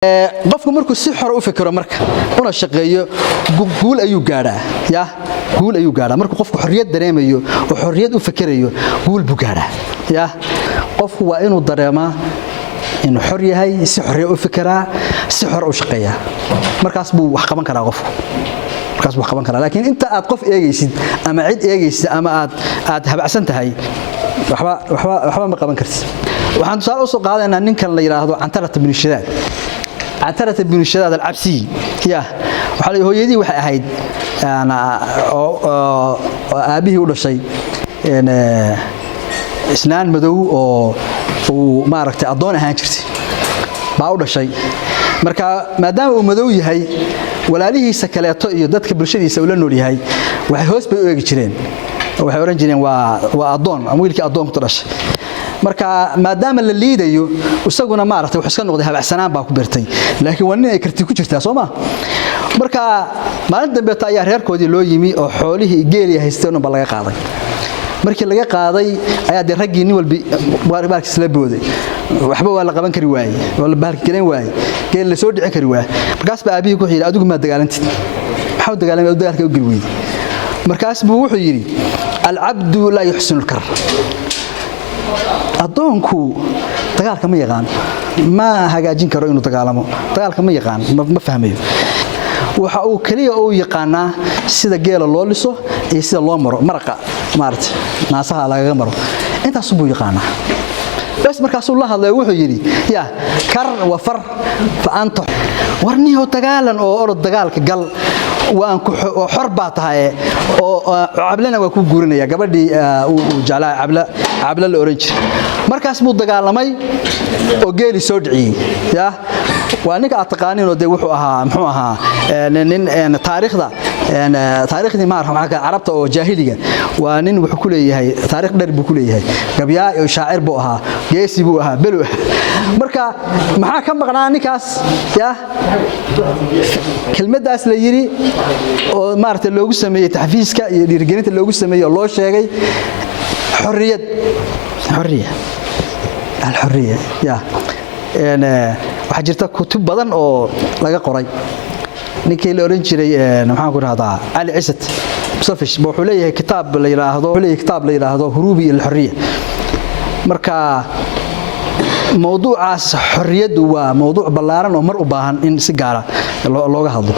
qofku markuu si xor u fikiro marka una shaqeeyo guul ayuu gaaraa guul ayuu gaaraa markuu qofku xorriyad dareemayo oo xorriyad u fikirayo guul buu gaaraa qofku waa inuu dareemaa inuu xor yahay si xorriyad u fikiraa si xor u shaqeeyaa markaas buu wax qaban karaa qofku markaas buu wax qaban karaa laakiin inta aad qof eegaysid ama cid eegaysid ama aad habacsan tahay waxba ma qaban kartid waxaan tusaale u soo qaadaynaa ninkan la yiraahdo عنترة بن الشداد العبسي وحلي هو يدي وحي أهيد أنا أبيه ولا شيء إسنان مدو وما ركت أضون هانشرتي بعوض شيء مركا ما دام ومدو يهي ولا ليه سكلات يدك بالشدي يسولنه ليه وحي هوس بيوجي جرين وحي أورنجين وأضون أمويلك أضون ترش marka maadaama la liidayo isaguna ma aragtay wax iska noqday habacsanaan baa ku beertay laakiin waa inay karti ku jirtaa Soomaa marka maalin dambe ayaa reerkoodii loo yimi oo xoolihii geeli haysteen oo laga qaaday markii laga qaaday ayaa raggii nin walba baarkiis la booday waxba waa la qaban kari waayay wala baarki garan waayay geel la soo dhici kari waayay markaas baa abiyi ku xidhay adigu ma dagaalantid waxa dagaalamay dagaalka u galweeyay markaas buu wuxuu yiri al-abdu la yuhsinu al-kar adoonku dagaalka ma yaqaan ma hagaajin karo inuu dagaalamo dagaalka ma yaqaan ma fahmayo waxa uu kaliya oo yaqaana sida geela loo liso iyo sida loo maro maraqa maartay naasaha laga maro intaas buu yaqaana bas markaas uu la hadlay wuxuu yiri kar wa far fa anta warni oo dagaalan oo orod dagaalka gal waan ku xor baa tahay oo cablana waa ku guurinaya gabadhii uu jaalaa cabla la orange markaas buu dagaalamay oo geeli soo dhiciyay waa ninka taqaaniin oo wuxuu ahaa muxuu ahaa nin taariikhdii ma arxam xagga carabta oo jaahiliga waa nin wuxuu ku leeyahay taariikh dheer buu ku leeyahay gabyaa iyo shaacir buu ahaa geesi buu ahaa belu marka maxaa ka maqnaa ninkaas kelmadaas la yiri oo maartay loogu sameeyay taxfiiska iyo dhiirigelinta loogu sameeyay loo sheegay xorriyad الحرية waxa jirta kutub badan oo laga qoray ninkii la oran jiray maxaan ku raahdaa Ali Isat Musafish wuxuu leeyahay kitaab la yiraahdo Hurubi al-Hurriya marka mawduucaas xorriyadu waa mawduuc ballaaran oo mar u baahan in si gaar ah looga hadlo